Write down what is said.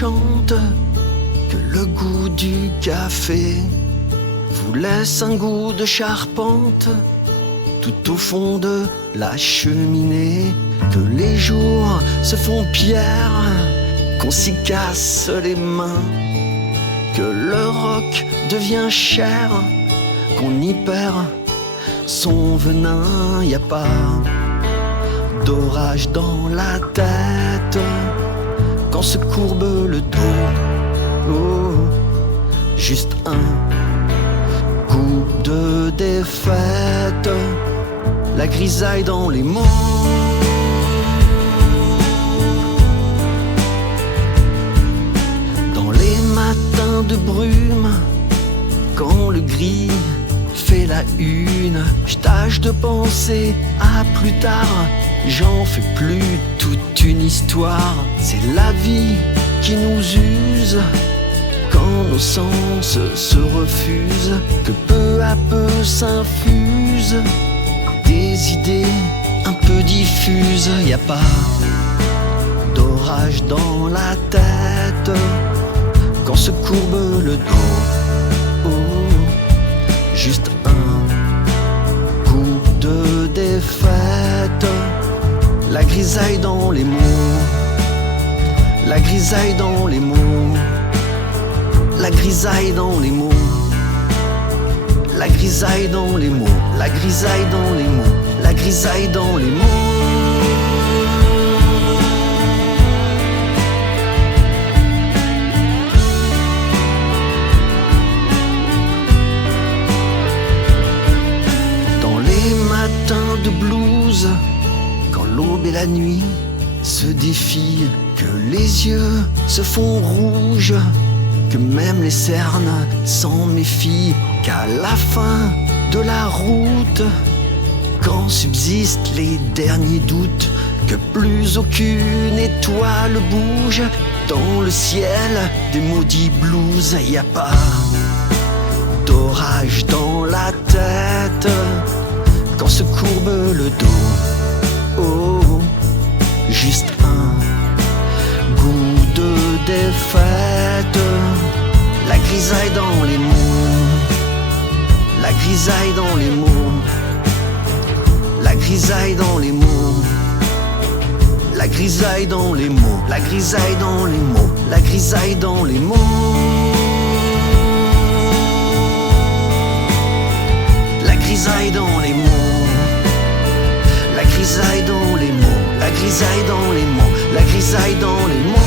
chante que le goût du café vous laisse un goût de charpente tout au fond de la cheminée, que les jours se font pierre, qu'on s'y casse les mains, que le rock devient cher, qu'on y perd son venin. Y a pas d'orage dans la tête quand se courbe le dos. Oh, juste un goût de défaite, la grisaille dans les mots. Dans les matins de brume, quand le gris fait la une, je tâche de penser à plus tard. J'en fais plus toute une histoire. C'est la vie qui nous use quand nos sens se refusent, que peu à peu s'infusent des idées un peu diffuses. Y a pas d'orage dans la tête quand se courbe le dos. Oh, juste un coup de défaite, la grisaille dans les mots, la grisaille dans les mots, la grisaille dans les mots, la grisaille dans les mots, la grisaille dans les mots, la grisaille dans les mots. Dans les matins de blues, quand l'aube et la nuit se défient, que les yeux se font rouges, que même les cernes s'en méfient, qu'à la fin de la route, quand subsistent les derniers doutes, que plus aucune étoile bouge dans le ciel des maudits blues. Y a pas d'orage dans la tête quand se courbe le dos. Oh, juste un goût de défaite, la grisaille dans les mots, la grisaille dans les mots, la grisaille dans les mots, la grisaille dans les mots, la grisaille dans les mots, la grisaille dans les mots, la grisaille dans les mots, la grisaille dans les mots, la grisaille dans les mots, la grisaille dans les mots.